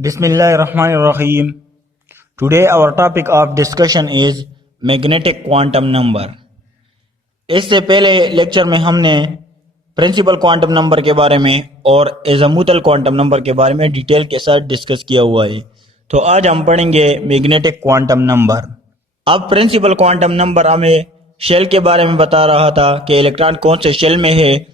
Bismillahirrahmanirrahim. Today our topic of discussion is magnetic quantum number. इससे पहले lecture में हमने प्रिंसिपल क्वांटम नंबर के बारे में और एज़ीमुथल क्वांटम नंबर के बारे में डिटेल के साथ डिस्कस किया हुआ है। तो आज हम पढ़ेंगे मैग्नेटिक क्वांटम नंबर। अब प्रिंसिपल क्वांटम नंबर हमें शेल के बारे में बता रहा था कि इलेक्ट्रॉन कौन से शेल में है,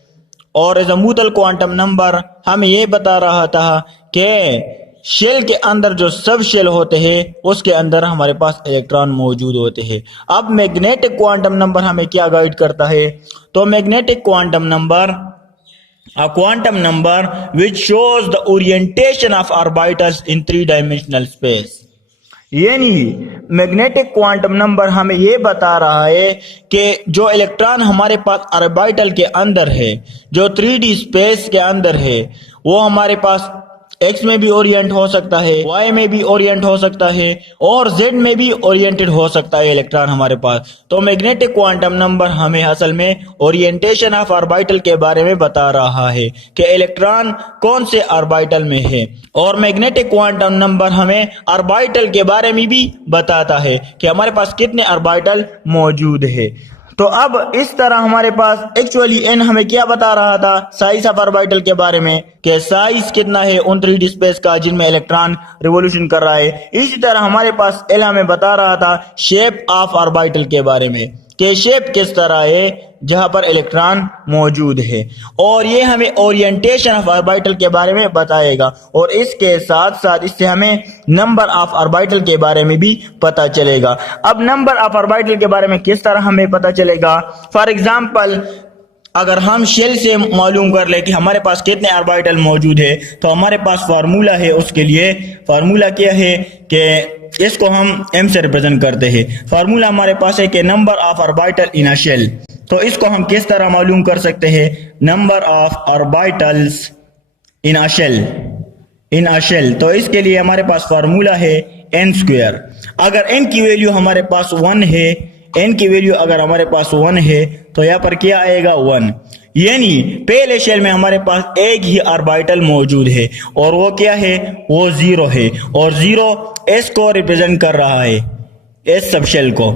और एज़ीमुथल क्वांटम नंबर हमें ये बता रहा था कि शेल के अंदर जो सब शेल होते हैं उसके अंदर हमारे पास इलेक्ट्रॉन मौजूद होते हैं। अब मैग्नेटिक क्वांटम नंबर हमें क्या गाइड करता है? तो magnetic quantum number a quantum number which shows the orientation of orbitals in three-dimensional space। यानी मैग्नेटिक क्वांटम नंबर हमें ये बता रहा है कि जो इलेक्ट्रॉन हमारे पास ऑर्बिटल के अंदर है, जो 3D स्पेस के अंदर है, वो हमारे पास एक्स में भी ओरिएंट हो सकता है, वाई में भी ओरिएंट हो सकता है और जेड में भी ओरिएंटेड हो सकता है इलेक्ट्रॉन हमारे पास। तो मैग्नेटिक क्वांटम नंबर हमें असल में ओरिएंटेशन ऑफ ऑर्बिटल के बारे में बता रहा है कि इलेक्ट्रॉन कौन से ऑर्बिटल में है, और मैग्नेटिक क्वांटम नंबर हमें ऑर्बिटल के बारे में भी बताता है कि हमारे पास कितने ऑर्बिटल मौजूद है। तो अब इस तरह हमारे पास एक्चुअली एन हमें क्या बता रहा था साइज ऑफ ऑर्बिटल के बारे में कि साइज कितना है उन 3D स्पेस का जिनमें इलेक्ट्रॉन रिवॉल्यूशन कर रहा है। इसी तरह हमारे पास एल हमें बता रहा था शेप ऑफ ऑर्बिटल के बारे में कि शेप किस तरह है जहां पर इलेक्ट्रॉन मौजूद है, और ये हमें ओरिएंटेशन ऑफ ऑर्बिटल के बारे में बताएगा, और इसके साथ साथ इससे हमें नंबर ऑफ ऑर्बिटल के बारे में भी पता चलेगा। अब नंबर ऑफ ऑर्बिटल के बारे में किस तरह हमें पता चलेगा? फॉर एग्जांपल अगर हम शेल से मालूम कर ले कि हमारे पास कितने ऑर्बिटल मौजूद है, तो हमारे पास फार्मूला है उसके लिए। फार्मूला क्या है कि इसको हम m से रिप्रेजेंट करते हैं। फार्मूला हमारे पास है कि number of orbital in a shell. तो इसको हम किस तरह मालूम कर सकते हैं? Number of orbitals in a shell, in a shell. तो इसके लिए हमारे पास फार्मूला है n स्क्वायर। अगर n की वैल्यू हमारे पास 1 है, n की वैल्यू अगर हमारे पास 1 है तो यहाँ पर क्या आएगा? 1। यानी पहले शेल में हमारे पास एक ही ऑर्बिटल मौजूद है और वो क्या है? वो 0 है, और 0 s को रिप्रेजेंट कर रहा है, s सब शेल को।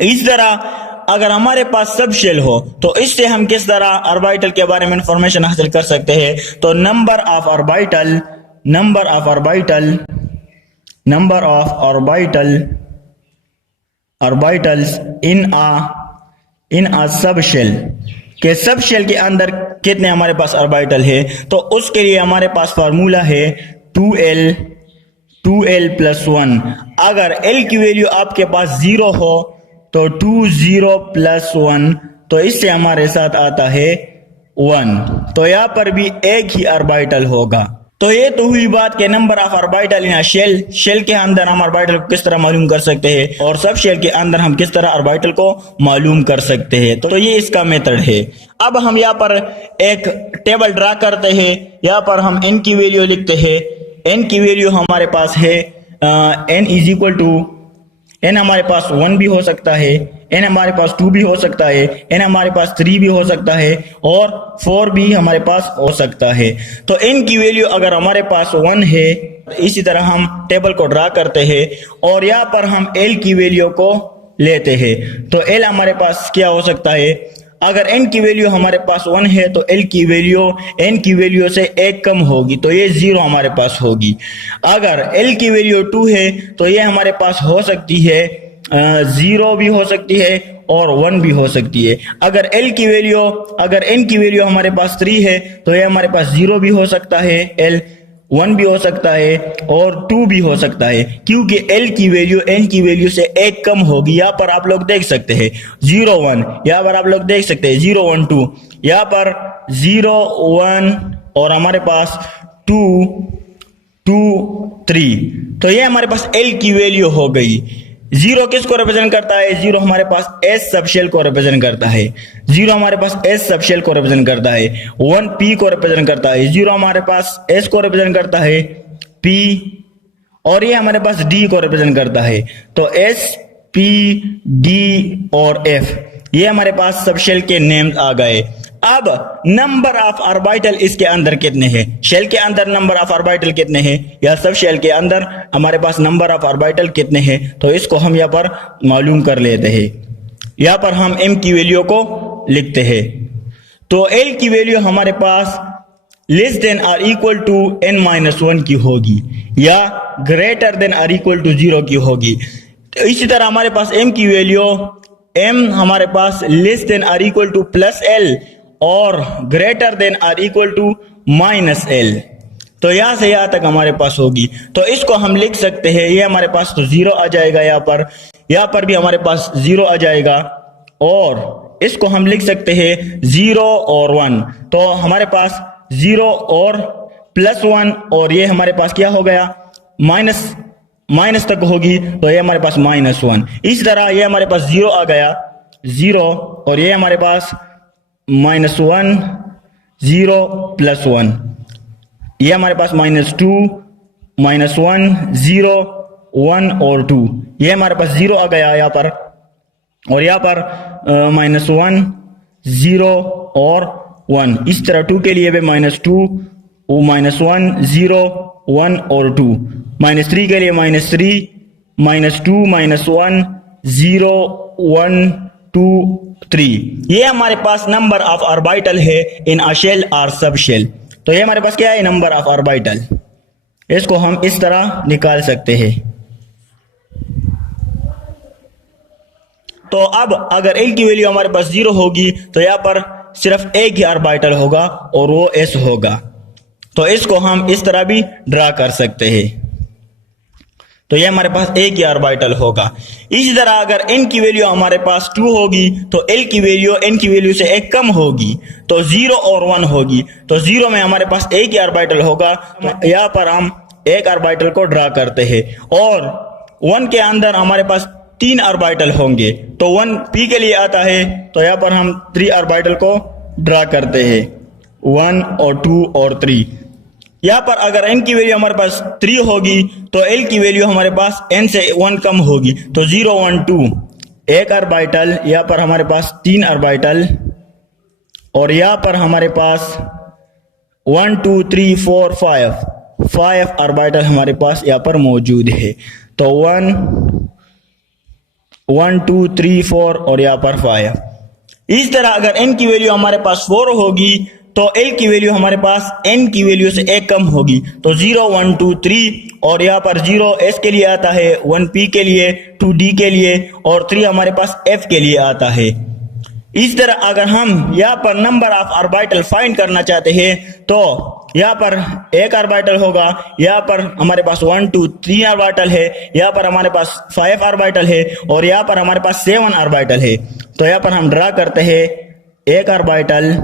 इस तरह अगर हमारे पास सब शेल हो तो इससे हम किस तरह ऑर्बिटल के बारे में इंफॉर्मेशन हासिल कर सकते हैं? तो number of orbital, number of orbital, number of orbital orbitals in a sub shell, के सब शेल के अंदर कितने हमारे पास ऑर्बिटल है। तो उसके लिए हमारे पास फार्मूला है 2l प्लस 1। अगर l की वैल्यू आपके पास 0 हो तो 20 प्लस 1, तो इससे हमारे साथ आता है 1। तो यहाँ पर भी एक ही ऑर्बिटल होगा। तो ये तो हुई बात के number of orbital in shell. Shell के अंदर हम ऑर्बिटल को किस तरह मालूम कर सकते हैं, और सब शेल के अंदर हम किस तरह ऑर्बिटल को मालूम कर सकते हैं। तो ये इसका मेथड है। अब हम यहाँ पर एक टेबल ड्रा करते हैं। यहाँ पर हम n की वैल्यू लिखते हैं। n की वैल्यू हमारे पास है n is equal to, n हमारे पास 1 भी हो सकता है, n हमारे पास 2 भी हो सकता है, n हमारे पास 3 भी हो सकता है, और 4 भी हमारे पास हो सकता है। तो n की वैल्यू अगर हमारे पास 1 है, इसी तरह हम टेबल को ड्रा करते हैं और यहाँ पर हम l की वैल्यू को लेते हैं। तो l हमारे पास क्या हो सकता है? अगर n की वैल्यू हमारे पास 1 है तो l की वैल्यू n की वैल्यू से 1 कम होगी, तो ये 0 हमारे पास होगी। अगर l की वैल्यू 2 है तो ये हमारे पास हो सकती है 0 भी हो सकती है और 1 भी हो सकती है। अगर n की वैल्यू हमारे पास 3 है तो ये हमारे पास 0 भी हो सकता है, l 1 भी हो सकता है और 2 भी हो सकता है, क्योंकि l की वैल्यू n की वैल्यू से 1 कम होगी। यहाँ पर आप लोग देख सकते हैं 0 1, यहाँ पर आप लोग देख सकते हैं 0 1 2, यहाँ पर 0 1 और हमारे पास 2 2 3। तो ये हमारे पास l की वैल्यू हो गई। 0 किसको रिप्रेजेंट करता है? 0 हमारे पास s सब शेल को रिप्रेजेंट करता है। 0 हमारे पास s सब शेल को रिप्रेजेंट करता है। 1 p को रिप्रेजेंट करता है। 0 हमारे पास s को रिप्रेजेंट करता है p, और ये हमारे पास d को रिप्रेजेंट करता है। तो s p d और f ये हमारे पास सब शेल के नेम्स आ गए। अब नंबर ऑफ ऑर्बिटल इसके अंदर कितने हैं, शेल के अंदर नंबर ऑफ ऑर्बिटल कितने हैं या सब शेल के अंदर हमारे पास नंबर ऑफ ऑर्बिटल कितने हैं, तो इसको हम यहाँ पर मालूम कर लेते हैं। यहाँ पर हम m की वैल्यू को लिखते हैं, तो l की वैल्यू हमारे पास लेस देन और इक्वल टू n-1 की होगी या ग्रेटर देन और इक्वल टू 0 की होगी। तो इसी तरह हमारे पास m की वैल्यू m हमारे पास लेस देन और इक्वल टू प्लस l और ग्रेटर देन और इक्वल टू माइनस l, तो यहां से यहां तक हमारे पास होगी। तो इसको हम लिख सकते हैं, ये हमारे पास तो 0 आ जाएगा, यहाँ पर भी हमारे पास 0 आ जाएगा और इसको हम लिख सकते हैं 0 और 1, तो हमारे पास 0 और प्लस 1 और ये हमारे पास क्या हो गया माइनस तक होगी, तो ये हमारे पास -1। इस तरह ये हमारे पास 0 आ गया 0 और ये हमारे पास -1 0 प्लस 1, ये हमारे पास -2 -1 0 1 और 2, ये हमारे पास 0 आ गया यहाँ पर और यहाँ पर -1 0 और 1। इस तरह 2 के लिए भी -2 -1 0 1 और 2, -3 के लिए -3 -2 -1 0 1 2 3। ये हमारे पास नंबर ऑफ ऑर्बिटल है इन अ शेल और सब शेल। तो ये हमारे पास क्या है, नंबर ऑफ ऑर्बिटल, इसको हम इस तरह निकाल सकते हैं। तो अब अगर l की वैल्यू हमारे पास 0 होगी तो यहाँ पर सिर्फ एक ही ऑर्बिटल होगा और वो s होगा, तो इसको हम इस तरह भी ड्रा कर सकते हैं। तो ये हमारे पास एक ही ऑर्बिटल होगा। इसी तरह अगर n की वैल्यू हमारे पास 2 होगी तो l की वैल्यू n की वैल्यू से एक कम होगी, तो 0 और 1 होगी, तो 0 में हमारे पास एक ही ऑर्बिटल होगा, तो यहाँ पर हम एक ऑर्बिटल को ड्रा करते हैं और 1 के अंदर हमारे पास 3 ऑर्बिटल होंगे, तो 1 p के लिए आता है, तो यहाँ पर हम 3 ऑर्बिटल को ड्रा करते हैं 1 और 2 और 3। यहाँ पर अगर n की वैल्यू हमारे पास 3 होगी तो l की वैल्यू हमारे पास n से 1 कम होगी, तो 0 1 2 एक ऑर्बिटल, यहाँ पर हमारे पास 3 ऑर्बिटल और यहाँ पर हमारे पास 1 2 3 4 5 ऑर्बिटल हमारे पास यहाँ पर मौजूद है। तो 1 1 2 3 4 और यहाँ पर 5। इस तरह अगर n की वैल्यू हमारे पास 4 होगी तो l की वैल्यू हमारे पास n की वैल्यू से एक कम होगी, तो 0 1 2 3 और यहाँ पर 0 s के लिए आता है, 1 p के लिए, 2 d के लिए और 3 हमारे पास f के लिए आता है। इस तरह अगर हम यहाँ पर नंबर ऑफ ऑर्बिटल फाइंड करना चाहते हैं तो यहाँ पर एक ऑर्बिटल होगा, यहाँ पर हमारे पास 1 2 3 ऑर्बिटल है, यहाँ पर हमारे पास 5 ऑर्बिटल है और यहाँ पर हमारे पास 7 ऑर्बिटल है। तो यहाँ पर हम ड्रा करते हैं एक ऑर्बिटल,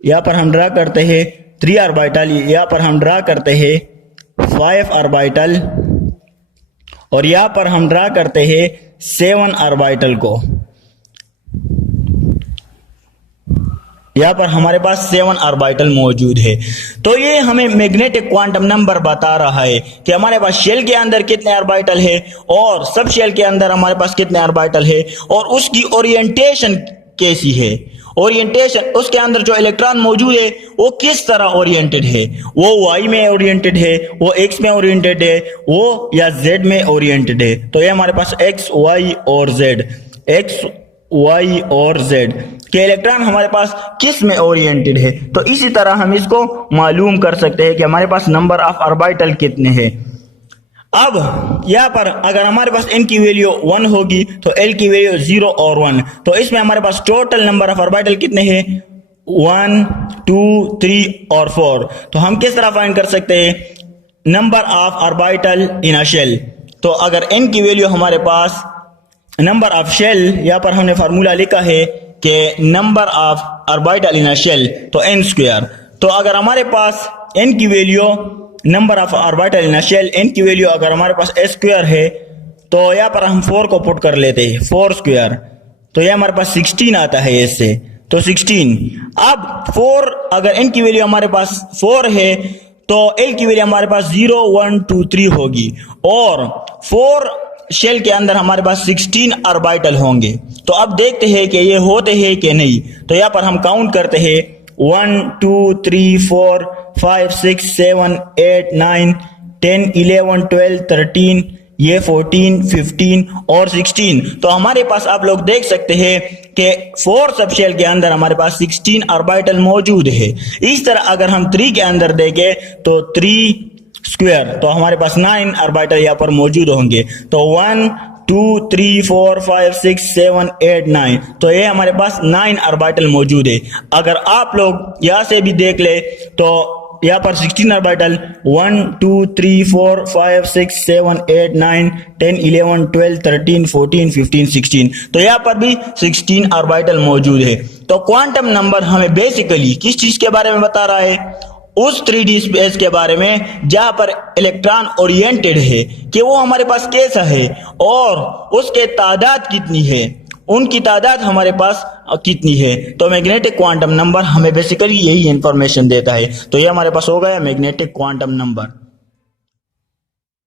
यहाँ पर हम ड्रा करते हैं 3 ऑर्बिटल, यहाँ पर हम ड्रा करते हैं 5 ऑर्बिटल और यहाँ पर हम ड्रा करते हैं 7 ऑर्बिटल को। यहाँ पर हमारे पास 7 ऑर्बिटल मौजूद है। तो ये हमें मैग्नेटिक क्वांटम नंबर बता रहा है कि हमारे पास शेल के अंदर कितने ऑर्बिटल है और सब शेल के अंदर हमारे पास कितने ऑर्बिटल है और उसकी ओरिएंटेशन कैसी है। ओरिएंटेशन, उसके अंदर जो इलेक्ट्रॉन मौजूद है वो किस तरह ओरिएंटेड है, वो y में ओरिएंटेड है, वो x में ओरिएंटेड है, वो या z में ओरिएंटेड है। तो ये हमारे पास x y और z के इलेक्ट्रॉन हमारे पास किस में ओरिएंटेड है। तो इसी तरह हम इसको मालूम कर सकते हैं कि हमारे पास नंबर ऑफ ऑर्बिटल कितने हैं। अब यहाँ पर अगर हमारे पास n की वैल्यू 1 होगी तो l की वैल्यू 0 और 1, तो इसमें हमारे पास टोटल नंबर ऑफ ऑर्बिटल कितने हैं 1 2 3 और 4। तो हम किस तरह फाइंड कर सकते हैं number of orbital in a shell. तो अगर n की वैल्यू हमारे पास नंबर ऑफ शेल, यहाँ पर हमने फार्मूला लिखा है कि number of orbital in a shell तो n²। तो अगर हमारे पास n की value number of orbital in a shell n की वैल्यू अगर हमारे पास s² है तो यहाँ पर हम 4 को पुट कर लेते हैं 4², तो ये हमारे पास 16 आता है इससे, तो 16। अब 4 अगर n की वैल्यू हमारे पास 4 है तो l की वैल्यू हमारे पास 0 1 2 3 होगी और 4 शेल के अंदर हमारे पास 16 ऑर्बिटल होंगे। तो अब देखते हैं कि ये होते हैं कि नहीं। तो यहाँ पर हम काउंट करते हैं 1 2 3 4 5 6 7 8 9 10 11 12 13 ये 14 15 और 16। तो हमारे पास आप लोग देख सकते हैं कि 4 सबशेल के अंदर हमारे पास 16 ऑर्बिटल मौजूद है। इस तरह अगर हम 3 के अंदर देखें तो 3 स्क्वायर, तो हमारे पास 9 ऑर्बिटल यहाँ पर मौजूद होंगे। तो 1 2 3 4 5 6 7 8 9, तो ये हमारे पास 9 ऑर्बिटल मौजूद है। अगर आप लोग यहाँ से भी देख ले तो यहाँ पर 16 ऑर्बिटल 1 2 3 4 5 6 7 8 9 10 11 12 13 14 15 16, तो यहाँ पर भी 16 ऑर्बिटल मौजूद है। तो क्वांटम नंबर हमें बेसिकली किस चीज के बारे में बता रहा है? उस 3D स्पेस के बारे में जहां पर इलेक्ट्रॉन ओरिएंटेड है कि वो हमारे पास कैसा है और उसके तादाद कितनी है, उनकी तादाद हमारे पास कितनी है। तो मैग्नेटिक क्वांटम नंबर हमें बेसिकली यही इंफॉर्मेशन देता है। तो ये हमारे पास हो गया मैग्नेटिक क्वांटम नंबर।